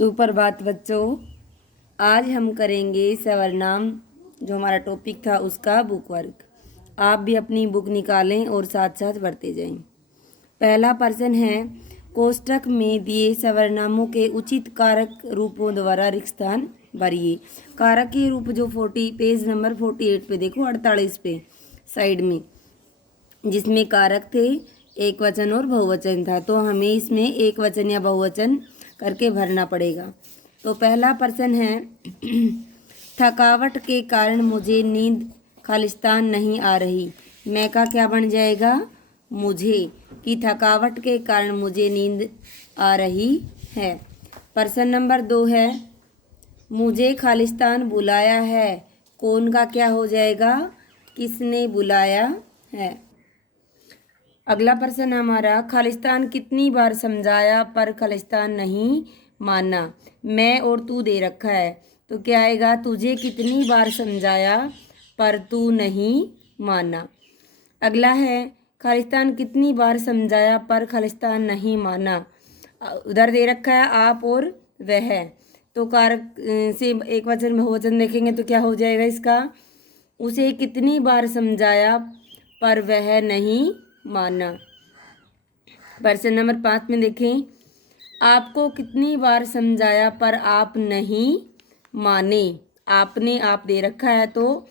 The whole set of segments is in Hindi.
सुप्रभात बच्चों। आज हम करेंगे सर्वनाम, जो हमारा टॉपिक था उसका बुक वर्क। आप भी अपनी बुक निकालें और साथ साथ पढ़ते जाएं। पहला प्रश्न है, कोष्ठक में दिए सर्वनामों के उचित कारक रूपों द्वारा रिक्त स्थान भरिए। कारक के रूप जो 40 पेज नंबर 48 पे देखो, 48 पे साइड में, जिसमें कारक थे एक वचन और बहुवचन था, तो हमें इसमें एक वचन या बहुवचन करके भरना पड़ेगा। तो पहला प्रश्न है, थकावट के कारण मुझे नींद खालिस्तान नहीं आ रही। मैं का क्या बन जाएगा? मुझे, कि थकावट के कारण मुझे नींद आ रही है। प्रश्न नंबर 2 है, मुझे खालिस्तान बुलाया है। कौन का क्या हो जाएगा? किसने बुलाया है। अगला प्रश्न हमारा, खालिस्तान कितनी बार समझाया पर खालिस्तान नहीं माना। मैं और तू दे रखा है, तो क्या आएगा? तुझे कितनी बार समझाया पर तू नहीं माना। अगला है, खालिस्तान कितनी बार समझाया पर खालिस्तान नहीं माना। उधर दे रखा है आप और वह, तो कारक से एक वचन बहुवचन देखेंगे तो क्या हो जाएगा इसका? उसे कितनी बार समझाया पर वह नहीं माना। प्रश्न नंबर 5 में देखें, आपको कितनी बार समझाया पर आप नहीं माने। आपने आप दे रखा है, तो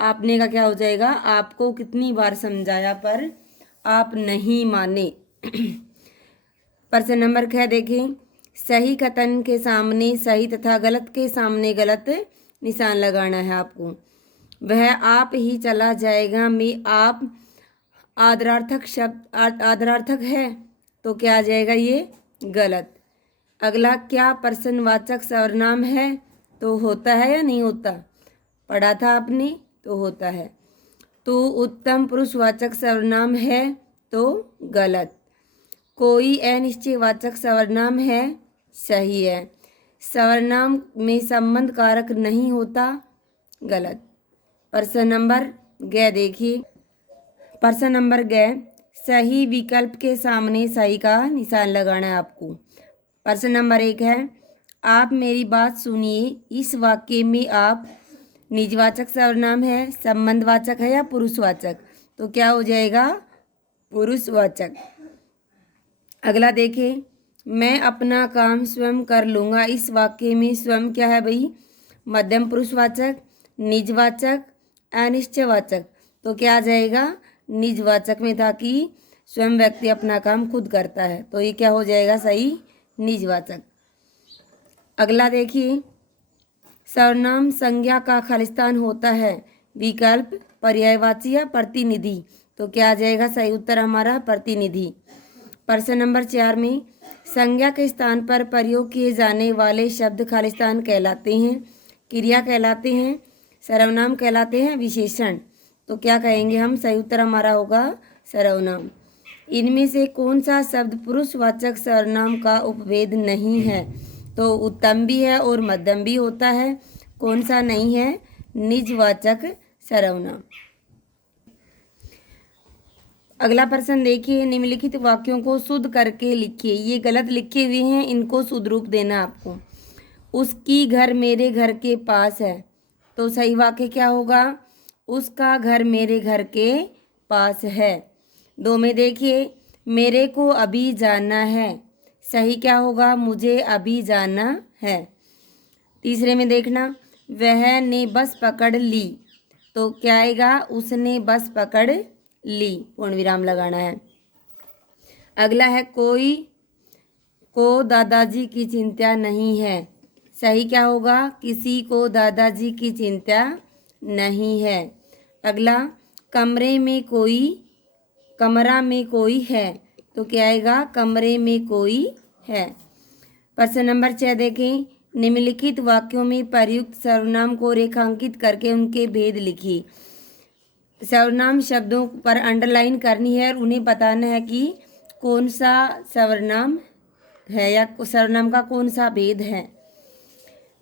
आपने का क्या हो जाएगा? आपको कितनी बार समझाया पर आप नहीं माने। प्रश्न नंबर 6 देखें, सही कथन के सामने सही तथा गलत के सामने गलत निशान लगाना है आपको। वह आप ही चला जाएगा में आप आदरार्थक शब्द आदरार्थक है, तो क्या आ जाएगा? ये गलत। अगला, क्या प्रश्नवाचक सर्वनाम है, तो होता है या नहीं होता? पढ़ा था आपने, तो होता है। तो उत्तम पुरुषवाचक सर्वनाम है, तो गलत। कोई अनिश्चयवाचक सर्वनाम है, सही है। सर्वनाम में संबंध कारक नहीं होता, गलत। प्रश्न नंबर 6 देखिए। प्रश्न नंबर 6, सही विकल्प के सामने सही का निशान लगाना है आपको। प्रश्न नंबर 1 है, आप मेरी बात सुनिए। इस वाक्य में आप निजवाचक सर्वनाम है, संबंधवाचक है या पुरुषवाचक, तो क्या हो जाएगा? पुरुषवाचक। अगला देखें, मैं अपना काम स्वयं कर लूँगा। इस वाक्य में स्वयं क्या है भाई? मध्यम पुरुषवाचक, निजवाचक, अनिश्चयवाचक, तो क्या आ जाएगा? निजवाचक में था कि स्वयं व्यक्ति अपना काम खुद करता है, तो ये क्या हो जाएगा? सही, निजवाचक। अगला देखिए, सर्वनाम संज्ञा का खालिस्तान होता है। विकल्प पर्यायवाची या प्रतिनिधि, तो क्या आ जाएगा? सही उत्तर हमारा प्रतिनिधि। प्रश्न नंबर 4 में, संज्ञा के स्थान पर प्रयोग किए जाने वाले शब्द खालिस्तान कहलाते हैं, क्रिया कहलाते हैं, सर्वनाम कहलाते हैं, विशेषण, तो क्या कहेंगे हम? सही उत्तर हमारा होगा सर्वनाम। इनमें से कौन सा शब्द पुरुषवाचक सर्वनाम का उपभेद नहीं है? तो उत्तम भी है और मध्यम भी होता है। कौन सा नहीं है? निजवाचक सर्वनाम। अगला प्रश्न देखिए, निम्नलिखित वाक्यों को शुद्ध करके लिखिए। ये गलत लिखे हुए हैं, इनको शुद्ध रूप देना आपको। उसकी घर मेरे घर के पास है, तो सही वाक्य क्या होगा? उसका घर मेरे घर के पास है। 2 में देखिए, मेरे को अभी जाना है, सही क्या होगा? मुझे अभी जाना है। 3 में देखना, वह ने बस पकड़ ली, तो क्या आएगा? उसने बस पकड़ ली, पूर्ण विराम लगाना है। अगला है, कोई को दादाजी की चिंता नहीं है, सही क्या होगा? किसी को दादाजी की चिंता नहीं है। अगला, कमरा में कोई है, तो क्या आएगा? कमरे में कोई है। प्रश्न नंबर 6 देखें, निम्नलिखित वाक्यों में प्रयुक्त सर्वनाम को रेखांकित करके उनके भेद लिखिए। सर्वनाम शब्दों पर अंडरलाइन करनी है और उन्हें बताना है कि कौन सा सर्वनाम है या सर्वनाम का कौन सा भेद है।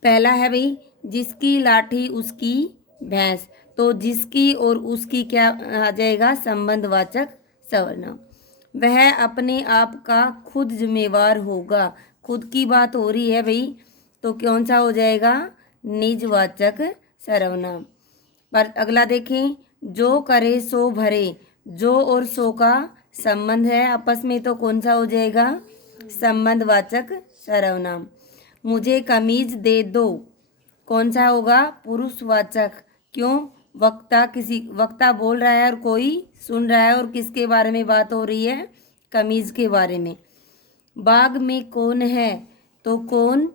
पहला है भाई, जिसकी लाठी उसकी भैंस, तो जिसकी और उसकी क्या आ जाएगा? संबंधवाचक सर्वनाम। वह अपने आप का खुद जिम्मेवार होगा, खुद की बात हो रही है भाई, तो कौन सा हो जाएगा, निजवाचक सर्वनाम। पर अगला देखें, जो करे सो भरे, जो और सो का संबंध है आपस में, तो कौन सा हो जाएगा, संबंधवाचक सर्वनाम। मुझे कमीज दे दो, कौन सा होगा, पुरुषवाचक। क्यों, वक्ता बोल रहा है और कोई सुन रहा है, और किसके बारे में बात हो रही है, कमीज के बारे में। बाग में कौन है, तो कौन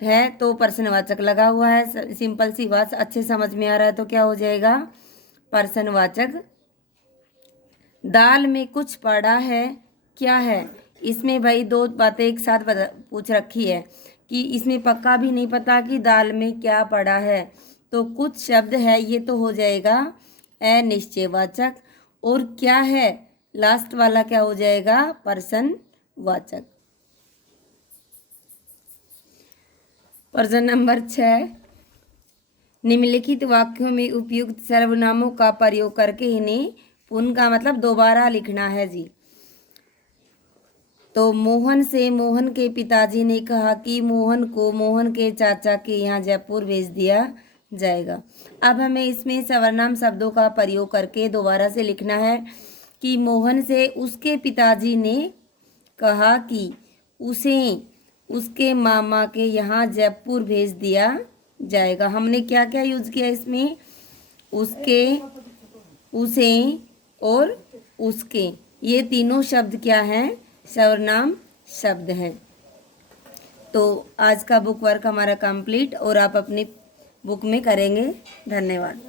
है तो प्रश्नवाचक लगा हुआ है, सिंपल सी बात, अच्छे समझ में आ रहा है तो क्या हो जाएगा, प्रश्नवाचक। दाल में कुछ पड़ा है, क्या है, इसमें भाई दो बातें एक साथ पूछ रखी है कि इसमें पक्का भी नहीं पता कि दाल में क्या पड़ा है, तो कुछ शब्द है, ये तो हो जाएगा अनिश्चयवाचक। और क्या है, लास्ट वाला क्या हो जाएगा, प्रश्नवाचक। प्रश्न नंबर 6, निम्नलिखित वाक्यों में उपयुक्त सर्वनामों का प्रयोग करके इन्हें पुनः का मतलब दोबारा लिखना है जी। तो मोहन से मोहन के पिताजी ने कहा कि मोहन को मोहन के चाचा के यहाँ जयपुर भेज दिया जाएगा। अब हमें इसमें सर्वनाम शब्दों का प्रयोग करके दोबारा से लिखना है कि मोहन से उसके पिताजी ने कहा कि उसे उसके मामा के यहाँ जयपुर भेज दिया जाएगा। हमने क्या क्या यूज किया इसमें, उसके, उसे और उसके, ये तीनों शब्द क्या हैं, सर्वनाम शब्द हैं। तो आज का बुक वर्क हमारा कंप्लीट और आप अपनी बुक में करेंगे। धन्यवाद।